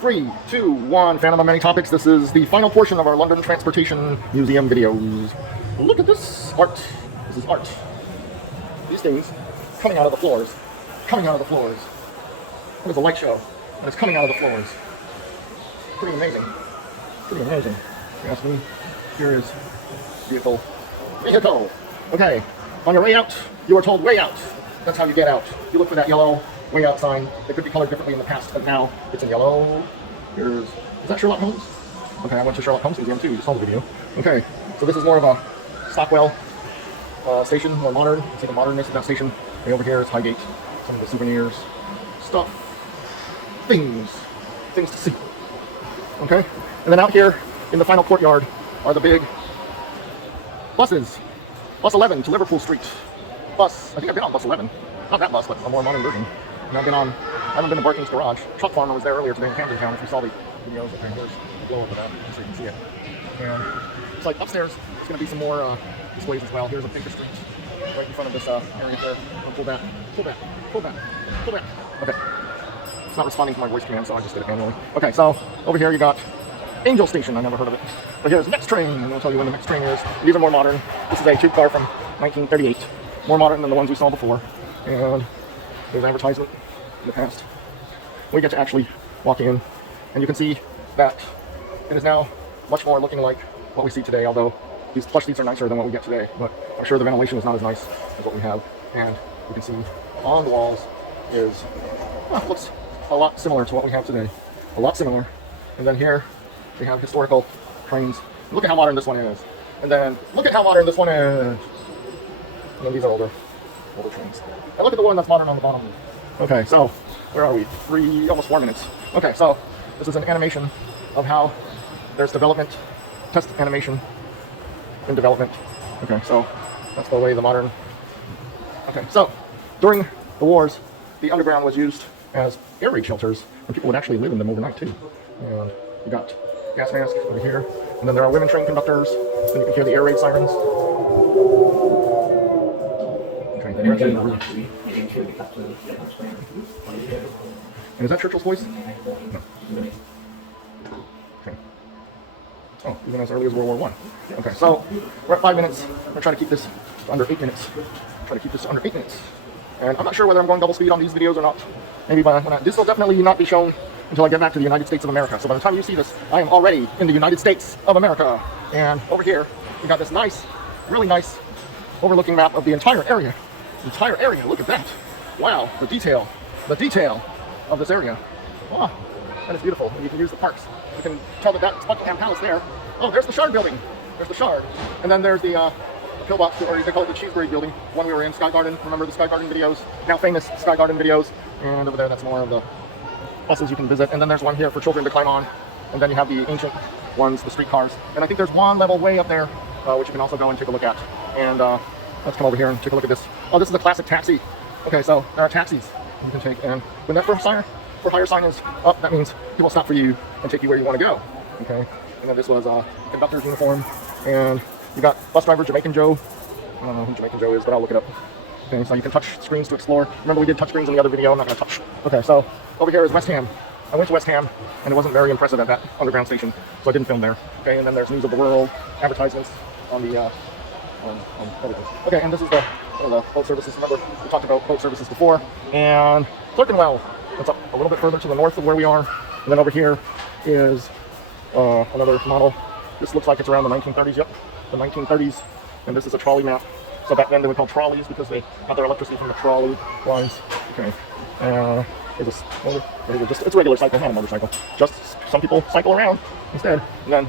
3, 2, 1, Phantom of Many Topics. This is the final portion of our London Transportation Museum videos. Look at this art. This is art. These things coming out of the floors. Coming out of the floors. It was a light show, and it's coming out of the floors. Pretty amazing. Pretty amazing. If you ask me, here is vehicle. Vehicle! Okay, on your way out, you are told way out. That's how you get out. You look for that yellow way out sign. It could be colored differently in the past, but now it's in yellow. Is that Sherlock Holmes? Okay, I went to Sherlock Holmes Museum too, you saw the video. Okay, so this is more of a Stockwell station, more modern. See the modernness of that station. Way over here is Highgate. Some of the souvenirs, stuff, things to see. Okay, and then out here in the final courtyard are the big buses. Bus 11 to Liverpool Street. Bus, I think I've been on bus 11. Not that bus, but a more modern version. And I haven't been to Barking's Garage. Truck Farmer was there earlier today in Camden Town. If you saw the videos, okay, there's a blow over that, so you can see it. And it's like upstairs, there's going to be some more displays as well. Here's a Baker Street right in front of this area there. I'll pull back, pull back, pull back, pull back. Okay. It's not responding to my voice command, so I just did it manually. Okay, so over here you got Angel Station. I never heard of it. But here's Next Train, and I'll tell you when the next train is. These are more modern. This is a tube car from 1938. More modern than the ones we saw before. And there's advertisement in the past. We get to actually walk in, and you can see that it is now much more looking like what we see today, although these plush seats are nicer than what we get today. But I'm sure the ventilation is not as nice as what we have. And you can see on the walls is, well, looks a lot similar to what we have today. A lot similar. And then here we have historical trains. Look at how modern this one is. And then look at how modern this one is. And then these are older trains. And look at the one that's modern on the bottom. Okay, so where are we? Almost 4 minutes. Okay, so this is an animation of how there's development, test animation in development. Okay, so that's the way the modern. Okay, so during the wars, the underground was used as air raid shelters, and people would actually live in them overnight too. And you got gas mask over here, and then there are women train conductors, and you can hear the air raid sirens. Okay, they're actually in the room. And is that Churchill's voice? No. Okay. Oh, even as early as World War I. Okay, so we're at 5 minutes. I'm going to try to keep this to under 8 minutes. Try to keep this to under 8 minutes. And I'm not sure whether I'm going double speed on these videos or not. Maybe this will definitely not be shown until I get back to the United States of America. So by the time you see this, I am already in the United States of America. And over here, we got this nice, really nice overlooking map of the entire area. Entire area, look at that. Wow, the detail of this area. Wow, that is beautiful. And you can use the parks. You can tell that that's Buckingham Palace there. Oh, there's the Shard building. There's the Shard. And then there's the pillbox, or they call it the Cheesebury building. One we were in, Sky Garden. Remember the Sky Garden videos? Now famous Sky Garden videos. And over there, that's more of the buses you can visit. And then there's one here for children to climb on. And then you have the ancient ones, the streetcars. And I think there's one level way up there, which you can also go and take a look at. And let's come over here and take a look at this. Oh, this is a classic taxi. Okay, so there are taxis you can take. And when that for hire sign is up, that means he will stop for you and take you where you want to go. Okay, and then this was a conductor's uniform. And you got bus driver Jamaican Joe. I don't know who Jamaican Joe is, but I'll look it up. Okay, so you can touch screens to explore. Remember we did touch screens in the other video. I'm not going to touch. Okay, so over here is West Ham. I went to West Ham, and it wasn't very impressive at that underground station, so I didn't film there. Okay, and then there's news of the world, advertisements on the everything. Okay, and this is the boat services. Remember, we talked about boat services before. And Clerkenwell, that's up a little bit further to the north of where we are. And then over here is another model. This looks like it's around the 1930s. Yep, the 1930s. And this is a trolley map. So back then they were called trolleys because they got their electricity from the trolley lines. Okay. It's a regular cycle, not a motorcycle. Just some people cycle around instead. And then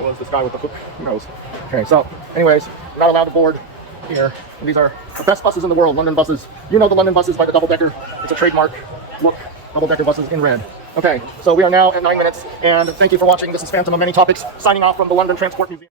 it was this guy with the hook. Who knows? Okay, so anyways, I'm not allowed to board here. And these are the best buses in the world, London buses. You know the London buses by the double-decker. It's a trademark look, double-decker buses in red. Okay, so we are now at 9 minutes, and thank you for watching. This is Phantom of Many Topics, signing off from the London Transport Museum.